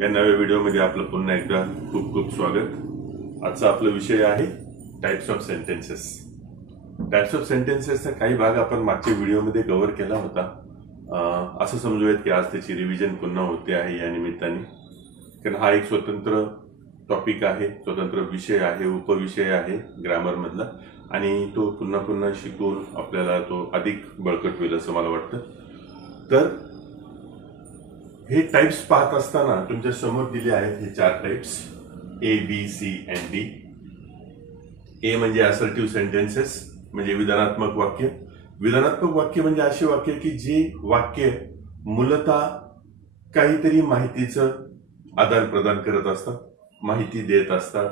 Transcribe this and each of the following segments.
या नव्या व्हिडिओमध्ये आपलं पुन्हा एकदा खूप खूप स्वागत। आजचा आपला विषय आहे types of sentences. Types of सेंटेन्सेसचा काही भाग आपण मागच्या व्हिडिओमध्ये कव्हर केला होता। असं समजूयात की आज त्याची रिव्हिजन पुन्हा होते आहे या निमित्ताने, कारण हा एक स्वतंत्र टॉपिक आहे, स्वतंत्र विषय आहे, उपविषय आहे ग्रामर मधला, आणि तो पुन्हा पुन्हा शिकून आपल्याला तो अधिक बळकट होईल असं मला वाटतं। तर हे टाइप्स पाहत असताना तुमच्या समोर दिले आहेत हे 4 types A, B, C and D। ए म्हणजे असर्टिव्ह सेंटेन्सेस, म्हणजे विधानात्मक वाक्य। विधानात्मक वाक्य म्हणजे अशी वाक्य की जी वाक्य मूलतः काहीतरी माहितीचं आदान प्रदान करत असतात, माहिती देत असतात।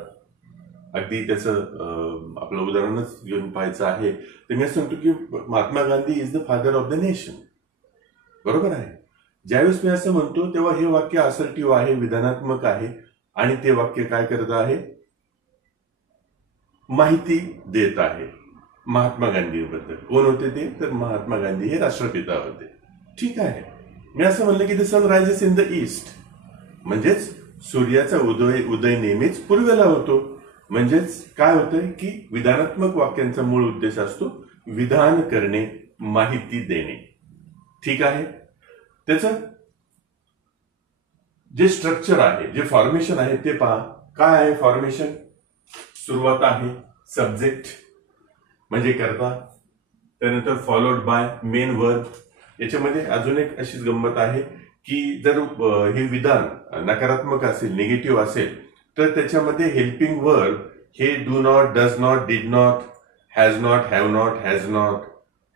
अगदी त्याचं आपलं उदाहरणच घेऊन पाहायचं आहे तर मी सांगतो की Mahatma Gandhi is the father of the nation, बरोबर आहे। ज्यावेळेस मी असं म्हणतो तेव्हा हे वाक्य असर्टिव्ह आहे, विधानात्मक आहे, आणि ते वाक्य काय करत आहे, माहिती देत आहे महात्मा गांधीबद्दल। कोण होते ते, तर महात्मा गांधी हे राष्ट्रपिता होते। ठीक आहे, मी असं म्हणलं की the sun rises in the east, म्हणजेच सूर्याचा उदय नेहमीच पूर्वेला होतो। म्हणजेच काय होतंय की विधानात्मक वाक्यांचा मूळ उद्देश असतो विधान करणे, माहिती देणे। ठीक आहे, त्याचं जे स्ट्रक्चर आहे, जे फॉर्मेशन आहे ते पहा। काय आहे फॉर्मेशन? सुरुवात आहे सब्जेक्ट म्हणजे कर्ता, त्यानंतर फॉलोड बाय मेन वर्ब। याच्यामध्ये अजून एक अशीच गंमत आहे की जर हे विधान नकारात्मक असेल, निगेटिव्ह असेल, तर त्याच्यामध्ये हेल्पिंग वर्ब हे do not, does not, did not, has not, have not, has not,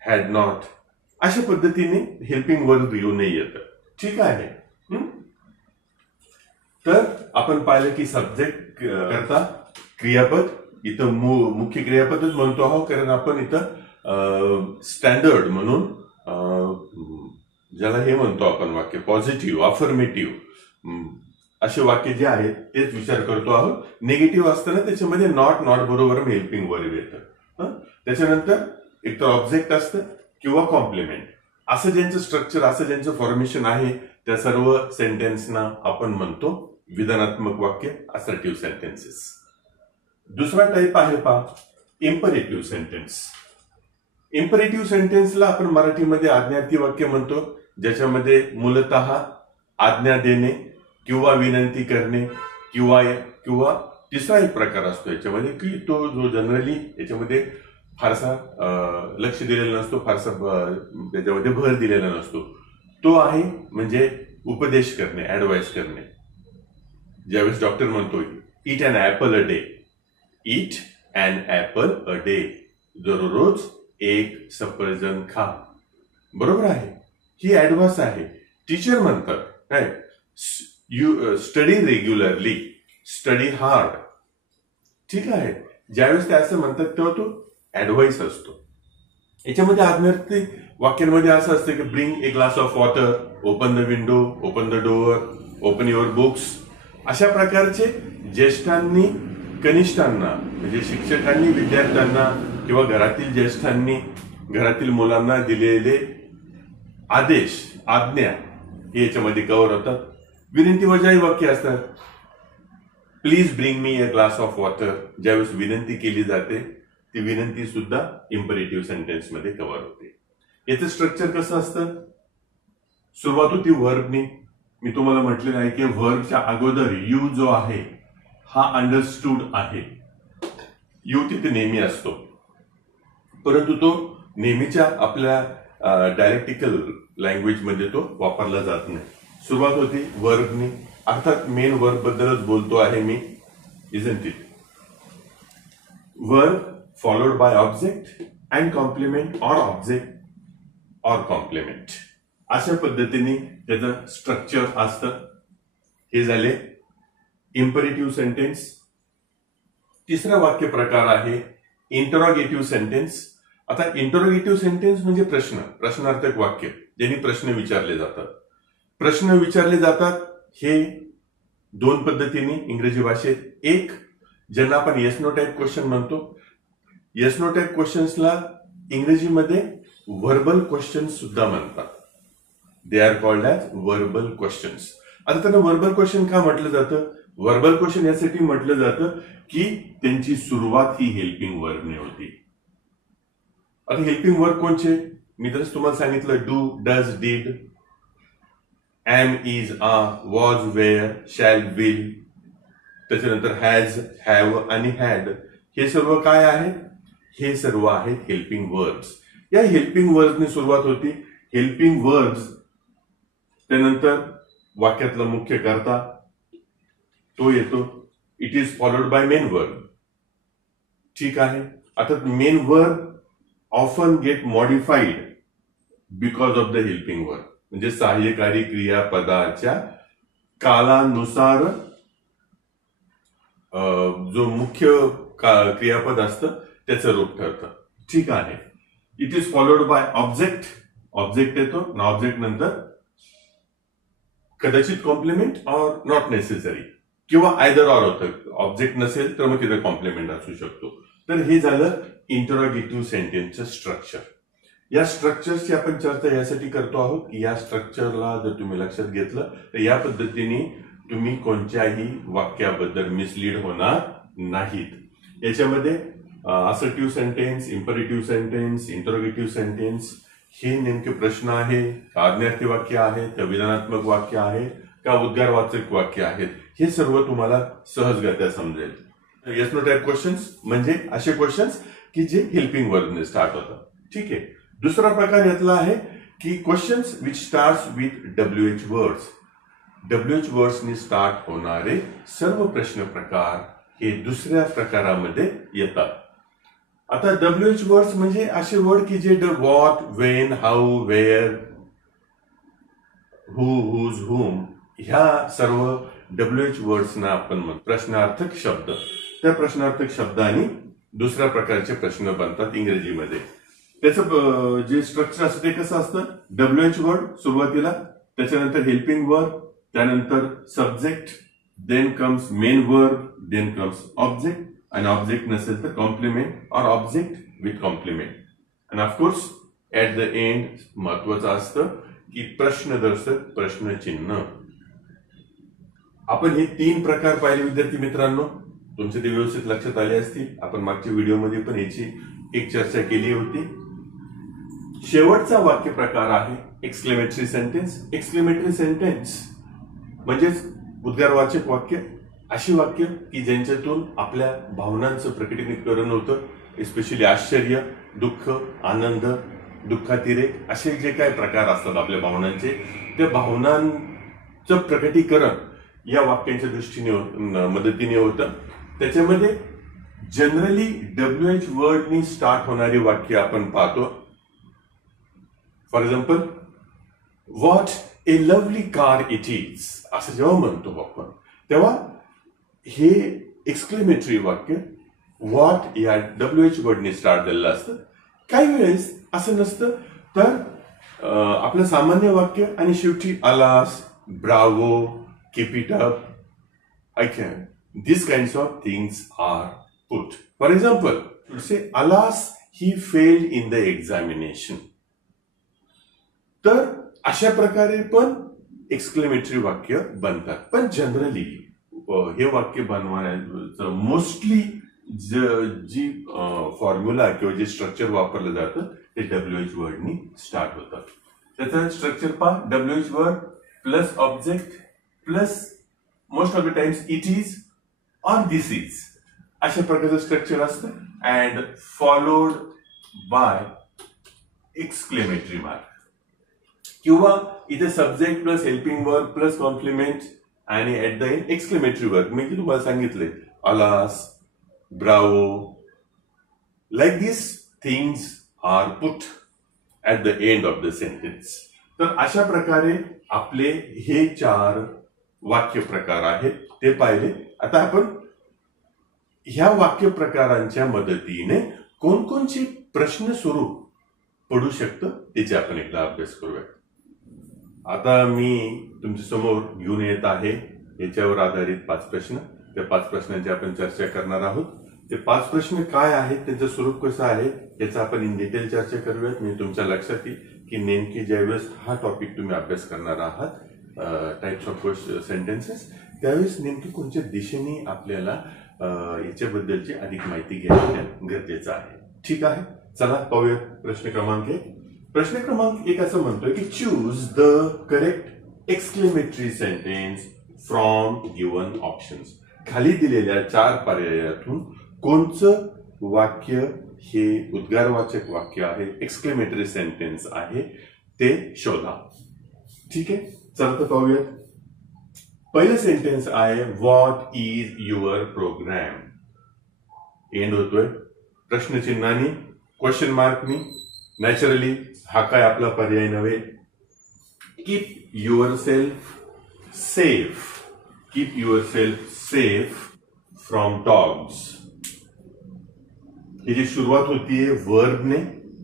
had not अशा पद्धतीने हेल्पिंग वर्ब येऊनही येतं। ठीक आहे, तर आपण पाहिलं की सब्जेक्ट, करता, क्रियापद, इथं मुख्य क्रियापदच म्हणतो आहोत कारण आपण इथं स्टँडर्ड म्हणून ज्याला हे म्हणतो आपण वाक्य पॉझिटिव्ह, अफर्मेटिव्ह असे वाक्य जे आहेत तेच विचार करतो आहोत। निगेटिव्ह असताना त्याच्यामध्ये नॉट, नॉट बरोबर हेल्पिंग वर्ब येतं। त्याच्यानंतर एक तर ऑब्जेक्ट असतं किंवा कॉम्प्लिमेंट, असं ज्यांचं स्ट्रक्चर, असं ज्यांचं फॉर्मेशन आहे त्या सर्व सेंटेन्सना आपण म्हणतो विधानात्मक वाक्य, असर्टिव्ह सेंटेन्सेस। दुसरा टाइप आहे पहा इम्परेटिव्ह सेंटेन्स। इम्परेटिव्ह सेंटेन्सला आपण मराठीमध्ये आज्ञार्थी वाक्य म्हणतो, ज्याच्यामध्ये मूलतः आज्ञा देणे किंवा विनंती करणे किंवा तिसरा एक प्रकार असतो याच्यामध्ये की तो जो जनरली याच्यामध्ये फारसा लक्ष दिलेला नसतो, फारसा त्याच्यामध्ये भर दिलेला नसतो, तो आहे म्हणजे उपदेश करणे, ऍडवाइस करणे। ज्यावेळेस डॉक्टर म्हणतो eat an apple a day, eat an apple a day, दररोज एक सफरचंद खा, बरोबर आहे, ही ऍडवाइस आहे। टीचर म्हणतात you study regularly, study hard. ठीक आहे, ज्यावेळेस ते असं म्हणतात तेव्हा तो ऍडवाइस असतो। याच्यामध्ये आज्ञार्थी वाक्यांमध्ये असं असतं की bring a glass of water, open the window, open the door, open your books. अशा प्रकारचे ज्येष्ठांनी कनिष्ठांना, म्हणजे शिक्षकांनी विद्यार्थ्यांना किंवा घरातील ज्येष्ठांनी घरातील मुलांना दिलेले आदेश, आज्ञा हे याच्यामध्ये कव्हर होतात। विनंतीवजाही वाक्य असतात, please bring me a glass of water. ज्यावेळेस विनंती केली जाते ती विनंती सुद्धा इम्परेटिव्ह सेंटेन्स मध्ये कव्हर होते। याचं स्ट्रक्चर कसं असतं? सुरुवात होती व्हर्बनी। मी तुम्हाला म्हटलेलं आहे की व्हर्बच्या अगोदर यू जो आहे हा अंडरस्टूड आहे। यू तिथे नेहमी असतो, परंतु तो नेहमीच्या आपल्या डायलेक्टिकल लँग्वेज मध्ये तो वापरला जात नाही। सुरुवात होती वर्बनी, अर्थात मेन वर्ब बद्दलच बोलतो आहे मी, isn't it. Verb followed by object and complement or object or complement, अशा पद्धतीने त्याचं स्ट्रक्चर असतं। हे झाले इम्परेटिव्ह सेंटेन्स। तिसरा वाक्य प्रकार आहे इंटरोगेटिव्ह सेंटेन्स। आता इंटरोगेटिव्ह सेंटेन्स म्हणजे प्रश्नार्थक वाक्य, ज्यांनी प्रश्न विचारले जातात। प्रश्न विचारले जातात हे दोन पद्धतीने इंग्रजी भाषेत, एक ज्यांना आपण येस नो टाइप क्वेश्चन म्हणतो। येस नो टाइप क्वेश्चन्सला इंग्रजीमध्ये व्हर्बल क्वेश्चन सुद्धा म्हणतात, they are called as verbal questions. आता त्यांना वर्बल क्वेश्चन का म्हटलं जातं? वर्बल क्वेश्चन यासाठी म्हटलं जातं की त्यांची सुरुवात ही हेल्पिंग वर्बने होती. आता हेल्पिंग वर्ब कोणचे? मी तर तुम्हाला सांगितलं do, does, did, am, is, are, was, were, shall, will, त्याच्यानंतर हॅज, हॅव आणि हॅड. हे सर्व काय आहेत? हे सर्व आहेत हेल्पिंग वर्ब्स. या हेल्पिंग वर्ब्सनी सुरुवात होती. हेल्पिंग वर्ब्स त्यानंतर वाक्यातला मुख्य कर्ता तो येतो. It is followed by main verb. ठीक आहे. आता main verb often get modified because of the helping verb. म्हणजे सहाय्यकारी क्रियापदाच्या कालानुसार जो मुख्य क्रियापद असतं त्याचं रूप ठरतं. ठीक आहे. It is followed by object. Object येतो ना, ऑब्जेक्ट नंतर कदाचित कॉम्प्लिमेंट ऑर नॉट नेसेसरी किंवा आयदर ऑर होतं. ऑब्जेक्ट नसेल तर मग तिथे कॉम्प्लिमेंट असू शकतो. तर हे झालं इंटरोगेटिव्ह सेंटेन्सचं स्ट्रक्चर. या स्ट्रक्चरची आपण चर्चा यासाठी करतो आहोत की या स्ट्रक्चरला जर तुम्ही लक्षात घेतलं तर या पद्धतीने तुम्ही कोणत्याही वाक्याबद्दल मिसलीड होणार नाहीत. याच्यामध्ये assertive sentence, imperative sentence, interrogative sentence हे नेमके प्रश्न आहे का आज्ञार्थी वाक्य आहे का विधानात्मक वाक्य आहे का उद्गारवाचक वाक्य आहेत, हे सर्व तुम्हाला सहजगत्या समजेल. येस नो टाइप क्वेश्चन्स म्हणजे असे क्वेश्चन्स की जे हेल्पिंग वर्बने स्टार्ट होतात. ठीक आहे. दुसरा प्रकार यातला आहे की questions which starts with WH words. WH वर्ड्सनी स्टार्ट होणारे सर्व प्रश्न प्रकार हे दुसऱ्या प्रकारामध्ये येतात. आता WH वर्ड्स म्हणजे असे वर्ड की जे what, when, how, where, who, whose, whom ह्या सर्व WH वर्ड्सना आपण म्हणतो प्रश्नार्थक शब्द. त्या प्रश्नार्थक शब्दांनी दुसऱ्या प्रकारचे प्रश्न बनतात इंग्रजीमध्ये. त्याचं जे स्ट्रक्चर असतं ते कसं असतं? WH वर्ड सुरुवातीला, त्याच्यानंतर हेल्पिंग वर्ब, त्यानंतर subject, then comes main verb, then comes object, आणि ऑब्जेक्ट नसेल तर complement or object with complement, आणि ऑफकोर्स ऍट द एंड महत्वाचं असतं की प्रश्नदर्शक प्रश्नचिन्ह. आपण हे 3 प्रकार पाहिले विद्यार्थी मित्रांनो. तुमचे ते व्यवस्थित लक्षात आले असतील. आपण मागच्या व्हिडिओमध्ये पण याची एक चर्चा केली होती. शेवटचा वाक्य प्रकार आहे एक्सक्लेमेटरी सेंटेन्स. एक्सक्लेमेटरी सेंटेन्स म्हणजेच उद्गारवाचक वाक्य. अशी वाक्य की ज्यांच्यातून आपल्या भावनांचं प्रकटीकरण होतं. एस्पेशली आश्चर्य, दुःख, आनंद, दुःखातिरेक असे जे काही प्रकार असतात आपल्या भावनांचे, त्या भावनांचं प्रकटीकरण या वाक्यांच्या दृष्टीने मदतीने होतं. त्याच्यामध्ये जनरली WH वर्डनी स्टार्ट होणारी वाक्य आपण पाहतो. For example, what A lovely car it is असं जेव्हा म्हणतो आपण तेव्हा हे एक्सक्लेमेटरी वाक्य व्हॉट या WH वर्डने स्टार्ट झालेलं असतं. काही वेळेस असं नसतं, तर आपलं सामान्य वाक्य आणि शेवटी alas, bravo, keep it up, I can, this kinds of things are put. For example, say alas he failed in the examination. तर अशा प्रकारे पण एक्सक्लेमेटरी वाक्य बनतात. पण जनरली हे वाक्य बनवण्याचं मोस्टली जी फॉर्म्युला किंवा जे स्ट्रक्चर वापरलं जातं ते WH वर्डनी स्टार्ट होतं. त्याचं स्ट्रक्चर पहा. WH word plus object plus most of the times it is or this is अशा प्रकारचं स्ट्रक्चर असतं. And followed by exclamatory mark, किंवा इथे subject plus helping verb plus complement आणि at the end exclamatory verb. मी की तुम्हाला सांगितले alas, bravo, like this things are put at the end of the sentence. तर अशा प्रकारे आपले हे 4 वाक्य प्रकार आहेत ते पाहिले. आता आपण ह्या वाक्य प्रकारांच्या मदतीने कोणकोणचे प्रश्न स्वरूप पडू शकतं त्याचे आपण एकदा अभ्यास करूया. आता मी तुमच्या समोर घेऊन येत आहे याच्यावर आधारित 5 प्रश्न. त्या 5 प्रश्नांची आपण चर्चा करणार आहोत. ते 5 प्रश्न काय आहेत, त्यांचं स्वरूप कसं आहे याचा आपण इन डिटेल चर्चा करूयात. म्हणजे तुमच्या लक्षात येईल की नेमके ज्यावेळेस हा टॉपिक तुम्ही अभ्यास करणार आहात टाइप्स ऑफ सेंटेन्सेस, त्यावेळेस नेमकी कोणत्या दिशेने आपल्याला याच्याबद्दलची अधिक माहिती घेणं गरजेचं आहे. ठीक आहे, चला पाहूया प्रश्न क्रमांक 1. प्रश्न क्रमांक 1 असं म्हणतोय की choose the correct exclamatory sentence from given options. खाली दिलेल्या 4 पर्यायातून कोणचं वाक्य हे उद्गारवाचक वाक्य आहे, एक्सक्लेमेटरी सेंटेन्स आहे, ते शोधा. ठीक आहे, चला तर पाहूया. पहिलं सेंटेन्स आहे what is your program. End होतोय प्रश्नचिन्हाने, क्वेश्चन मार्कनी. नॅचरली हा काय आपला पर्याय नव्हे. Keep yourself safe. Keep yourself safe from dogs. ही जी सुरुवात होतीये वर्बने,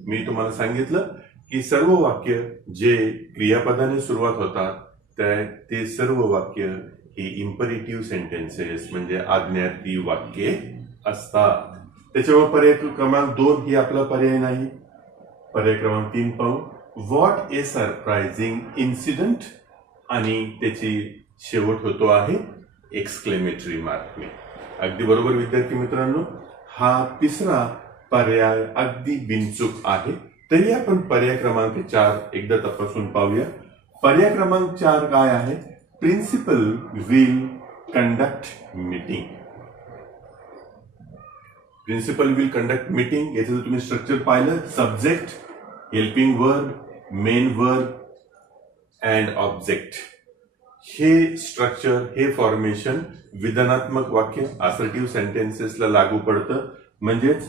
मी तुम्हाला सांगितलं की सर्व वाक्य जे क्रियापदाने सुरुवात होतात ते सर्व वाक्य ही इम्परेटिव्ह सेंटेन्सेस म्हणजे आज्ञार्थी वाक्ये असतात. त्याच्यावर पर्याय क्रमांक 2 ही आपला पर्याय नाही. पर्याय क्रमांक 3 पाहू. व्हॉट ए सरप्राइजिंग इन्सिडेंट आणि त्याची शेवट होतो आहे एक्सक्लेमेटरी मार्कने. अगदी बरोबर विद्यार्थी मित्रांनो, हा तिसरा पर्याय अगदी बिनचूक आहे. तरी आपण पर्याय क्रमांक 4 एकदा तपासून पाहूया. पर्याय क्रमांक 4 काय आहे. Principal will conduct meeting. Principal will conduct meeting याचं जर तुम्ही स्ट्रक्चर पाहिलं, subject, helping verb, main verb and object, हे स्ट्रक्चर, हे फॉर्मेशन विधानात्मक वाक्य असर्टिव्ह सेंटेन्सेसला लागू पडतं. म्हणजेच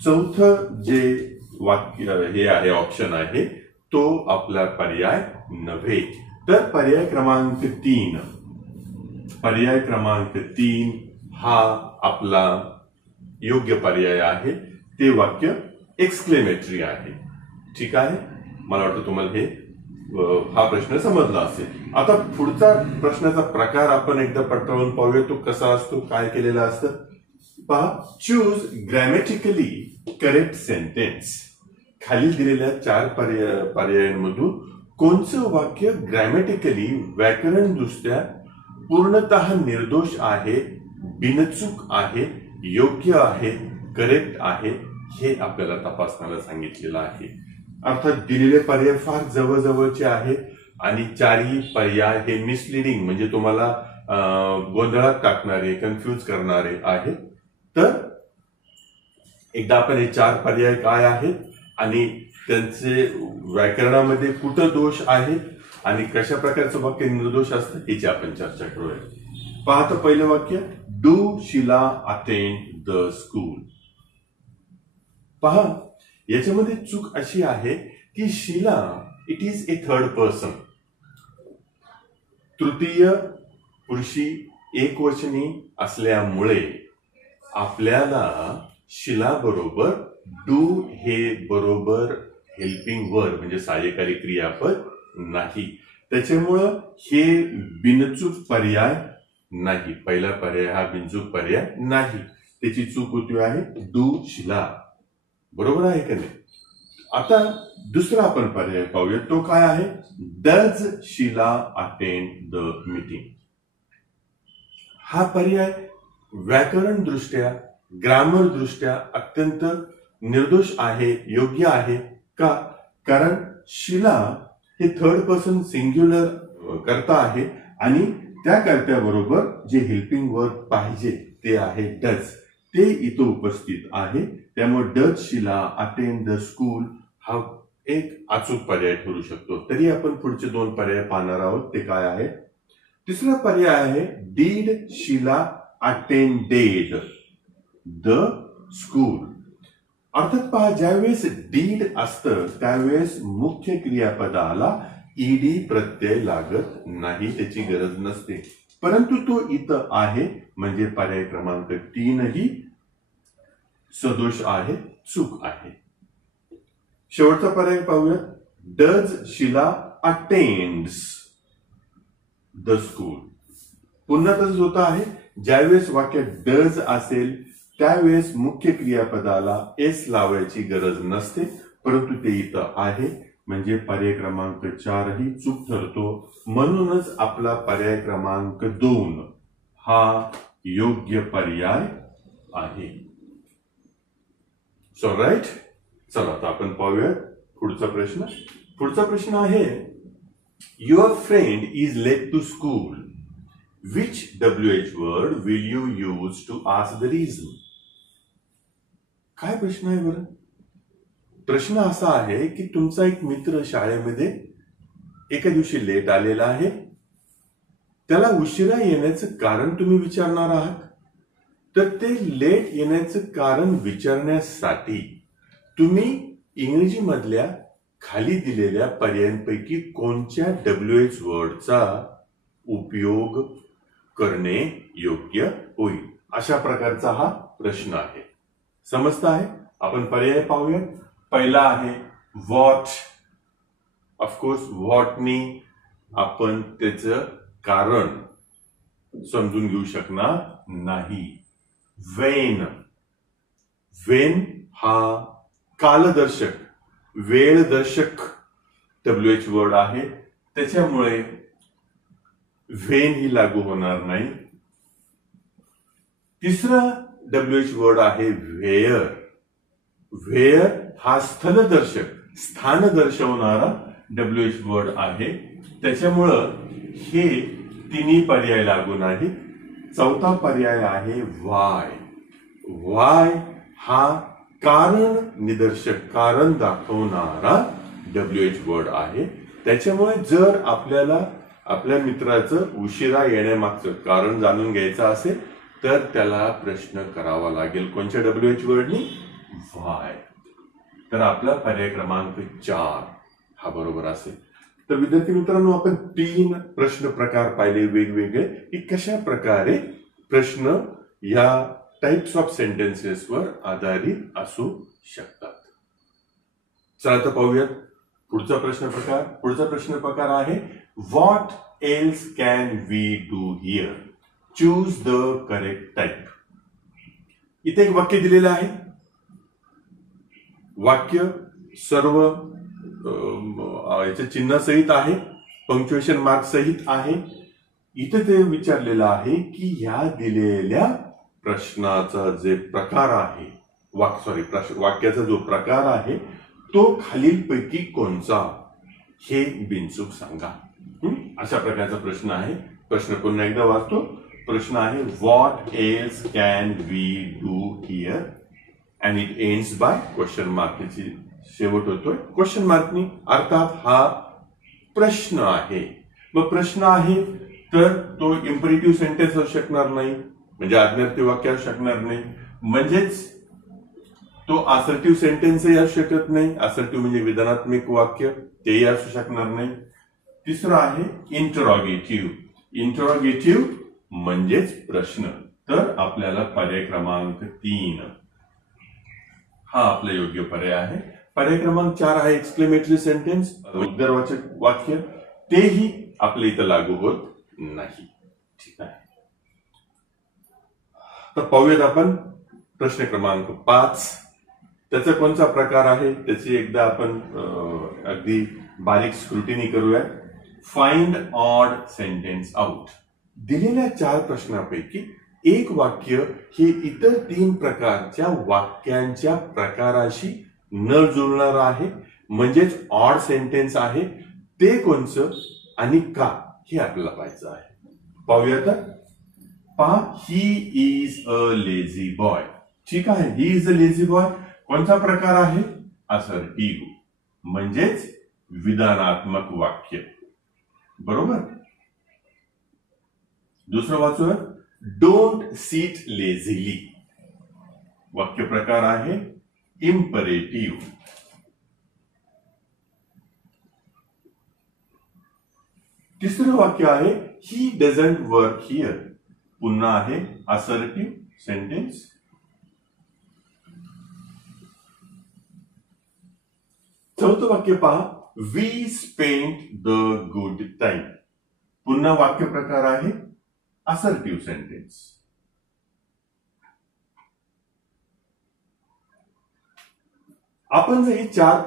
चौथं जे वाक्य हे आहे, ऑप्शन आहे, तो आपला पर्याय नव्हे. तर पर्याय क्रमांक 3, पर्याय क्रमांक 3 हा आपला योग्य पर्याय आहे. ते वाक्य एक्सक्लेमेटरी आहे. ठीक आहे, मला वाटतं तुम्हाला हा प्रश्न समजला असेल. आता पुढचा प्रश्नाचा प्रकार आपण एकदा पडताळून पाहूया, तो कसा असतो, काय केलेला असतं. पहा, चूज ग्रॅमॅटिकली करेक्ट सेंटेन्स. खाली दिलेल्या 4 पर्यायांमधून कोणचं वाक्य ग्रॅमॅटिकली व्याकरणदृष्ट्या पूर्णतः निर्दोष आहे, बिनचूक आहे, योग्य आहे, करेक्ट आहे, हे आपल्याला तपासण्याला सांगितलेलं आहे. अर्थात दिलेले पर्याय फार जवळजवळचे आहेत आणि 4ही पर्याय हे मिसलिडिंग म्हणजे तुम्हाला गोंधळात टाकणारे, कन्फ्यूज करणारे आहेत. तर एकदा आपण हे 4 पर्याय काय आहेत आणि त्यांचे व्याकरणामध्ये कुठं दोष आहे आणि कशा प्रकारचं वाक्य निर्दोष असतं याची आपण चर्चा करूया. पाहता पहिलं वाक्य, do Sheela attend the school. पहा, याच्यामध्ये चूक अशी आहे की Sheela it is a third person, तृतीय पुरुषी एकवचनी असल्यामुळे आपल्याला शीला बरोबर डू हे बरोबर हेल्पिंग वर्ब म्हणजे सहाय्यकारी क्रियापद नाही. त्याच्यामुळं हे बिनचूक पर्याय नाही. पहिला पर्याय हा बिनचूक पर्याय नाही. त्याची चूक होती आहे डू शीला. बरोबर आहे का नाही. आता दुसरा आपण पर्याय पाहूया, तो काय आहे. Does Sheela attend the meeting. हा पर्याय व्याकरण दृष्ट्या, ग्रामर दृष्ट्या अत्यंत निर्दोष आहे, योग्य आहे का. कारण शीला हे थर्ड पर्सन सिंग्युलर कर्ता आहे आणि त्या कर्त्याबरोबर जे हेल्पिंग वर्ब पाहिजे ते आहे डज, ते इथं उपस्थित आहे. त्यामुळे does Sheela attend the school हा एक अचूक पर्याय ठरू शकतो. तरी आपण पुढचे 2 पर्याय पाहणार आहोत. ते काय आहे. तिसरा पर्याय आहे did Sheela attended the school. अर्थात पहा, ज्यावेळेस डीड असतं त्यावेळेस मुख्य क्रियापदाला ईडी प्रत्यय लागत नाही, त्याची गरज नसते. परंतु तो इथं आहे म्हणजे पर्याय क्रमांक 3 ही सदोष आहे, चूक आहे. शेवटचा पर्याय पाहूया. Does Sheela attends the school. पुन्हा तसंच होत आहे. ज्यावेळेस वाक्यात डज असेल त्यावेळेस मुख्य क्रियापदाला एस लावायची गरज नसते, परंतु ते इथं आहे म्हणजे पर्याय क्रमांक 4 ही चूक ठरतो. म्हणूनच आपला पर्याय क्रमांक 2 हा योग्य पर्याय आहे. So right. चला आता आपण पाहूया पुढचा प्रश्न. पुढचा प्रश्न आहे, your friend is late to school. Which WH word will you use to ask the reason? काय प्रश्न आहे बरं? प्रश्न असा आहे की तुमचा एक मित्र शाळेमध्ये एका दिवशी लेट आलेला आहे. त्याला उशिरा येण्याचं कारण तुम्ही विचारणार आहात. तर ते लेट येण्याचं कारण विचारण्यासाठी तुम्ही इंग्रजीमधल्या खाली दिलेल्या पर्यायांपैकी कोणत्या WH वर्डचा उपयोग करणे योग्य होईल, अशा प्रकारचा हा प्रश्न आहे. समजतं आहे? आपण पर्याय पाहूया. पहिला आहे व्हॉट. ऑफकोर्स व्हॉटनी आपण त्याचं कारण समजून घेऊ शकणार नाही. वेन. वेन हा कालदर्शक, वेळदर्शक WH वर्ड आहे. त्याच्यामुळे वेन ही लागू होणार नाही. तिसरा WH वर्ड आहे व्हेअर. व्हेअर हा स्थलदर्शक, स्थान दर्शवणारा WH वर्ड आहे. त्याच्यामुळं हे तिन्ही पर्याय लागू नाही. चौथा पर्याय आहे वाय. वाय हा कारण निदर्शक, कारण दाखवणारा WH वर्ड आहे. त्याच्यामुळे जर आपल्याला आपल्या मित्राचं उशिरा येण्यामागचं कारण जाणून घ्यायचं असेल तर त्याला प्रश्न करावा लागेल कोणत्या WH वर्डनी? वाय. तर आपला पर्याय क्रमांक 4 हा बरोबर असेल. तर विद्यार्थी मित्रांनो, आपण 3 प्रश्न प्रकार पाहिले वेगवेगळे, की कशा प्रकारे प्रश्न या टाइप्स ऑफ सेंटेन्सेसवर आधारित असू शकतात. चला आता पाहूयात पुढचा प्रश्न प्रकार. पुढचा प्रश्न प्रकार आहे, what else can we do here? Choose the correct type. इथे एक वाक्य दिलेलं आहे. वाक्य सर्व याच्या चिन्हासहित आहे, पंक्च्युएशन मार्क सहित आहे. इथे ते विचारलेलं आहे की ह्या दिलेल्या प्रश्नाचा जे प्रकार आहे, वाक्याचा जो प्रकार आहे तो खालीलपैकी कोणचा, हे बिनचूक सांगा. अशा प्रकारचा प्रश्न आहे. प्रश्न पुन्हा एकदा वाचतो. प्रश्न आहे, what else can we do here? And it ends by question mark. शेवट होतोय क्वेश्चन मार्कनी. अर्थात हा प्रश्न आहे. मग प्रश्न आहे तर तो इम्परेटिव्ह सेंटेन्स असू शकणार नाही, म्हणजे आज्ञार्थी वाक्य असू शकणार नाही, म्हणजेच तो असर्टिव्ह सेंटेन्सही असू शकत नाही. असर्टिव्ह म्हणजे विधानात्मक वाक्य, तेही असू शकणार नाही. तिसरं आहे इंटरॉगेटिव्ह. इंटरॉगेटिव्ह म्हणजेच प्रश्न. तर आपल्याला पर्याय क्रमांक 3 हा आपला योग्य पर्याय आहे. पर्याय क्रमांक 4 आहे एक्सक्लेमेटरी सेंटेन्स, उद्गारवाचक वाक्य. तेही आपल्या इथं लागू होत नाही. ठीक आहे. तर पाहूयात आपण प्रश्न क्रमांक 5. त्याचा कोणता प्रकार आहे त्याची एकदा आपण अगदी बारीक स्क्रुटिनी करूया. Find odd sentence out. दिलेल्या 4 प्रश्नांपैकी एक वाक्य हे इतर 3 प्रकारच्या वाक्यांच्या प्रकाराशी न जुळणार आहे, म्हणजेच ऑड सेंटेन्स आहे. ते कोणचं आणि का हे आपल्याला पाहायचं आहे. पाहूया तर. पहा, he is a lazy boy. ठीक आहे, he is a lazy boy कोणता प्रकार आहे? असर्टिव्ह, म्हणजेच विधानात्मक वाक्य. बरोबर. दुसरं वाचूया. Don't sit लेझिली. वाक्य प्रकार आहे इम्परेटिव्ह. तिसरं वाक्य आहे ही डझंट वर्क हिअर. पुन्हा आहे असर्टिव्ह सेंटेन्स. चौथं वाक्य पहा, we spent the good time. पुन्हा वाक्य प्रकार आहे असर्टिव्ह सेंटेन्स. आपण जर हे 4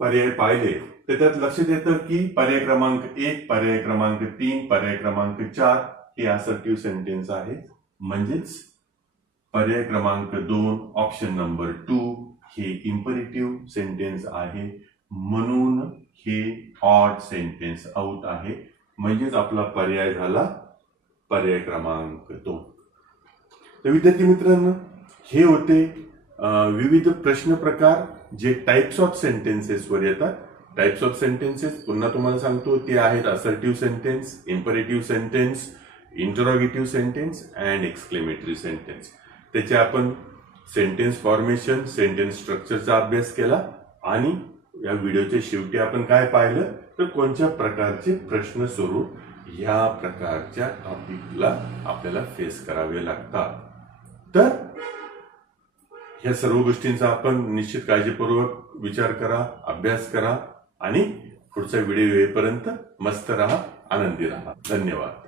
पर्याय पाहिले तर त्यात लक्षात येतं की पर्याय क्रमांक 1, पर्याय क्रमांक 3, पर्याय क्रमांक 4 हे असर्टिव्ह सेंटेन्स आहे. म्हणजेच पर्याय क्रमांक 2 ऑप्शन नंबर 2 हे इम्परेटिव्ह सेंटेन्स आहे. म्हणून हे ऑड सेंटेन्स आउट आहे. म्हणजेच आपला पर्याय झाला पर्याय क्रमांक 2. तर विद्यार्थी मित्रांनो, हे होते विविध प्रश्न प्रकार जे टाइप्स ऑफ सेंटेन्सेस वर येतात. टाइप्स ऑफ सेंटेन्सेस पुन्हा तुम्हाला सांगतो ते आहेत assertive sentence, imperative sentence, interrogative sentence and exclamatory sentence. त्याचे आपण सेंटेन्स फॉर्मेशन, सेंटेन्स स्ट्रक्चरचा अभ्यास केला आणि या व्हिडिओच्या शेवटी आपण काय पाहिलं तर कोणत्या प्रकारचे प्रश्न स्वरूप ह्या प्रकारच्या टॉपिकला आपल्याला फेस करावे लागतात. तर ह्या सर्व गोष्टींचा आपण निश्चित काळजीपूर्वक विचार करा, अभ्यास करा आणि पुढचा व्हिडिओ येईपर्यंत मस्त राहा, आनंदी राहा. धन्यवाद.